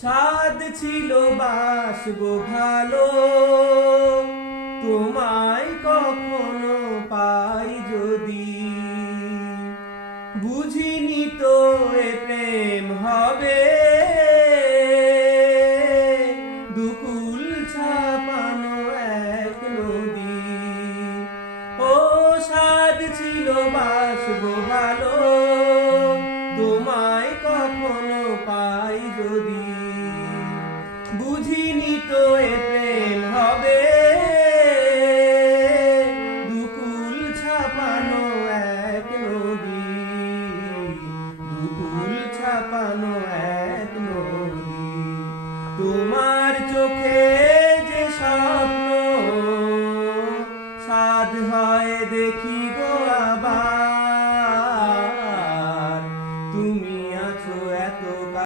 সাদ ছিল বাসবো ভালো, তোমায় কখনো পাই যদি। বুঝিনি তো এ প্রেম হবে, দুকুল ছাপানো এক নদী। ও সাদ ছিল বাসবো ভালো, তোমায় কখনো পাই যদি। বুঝি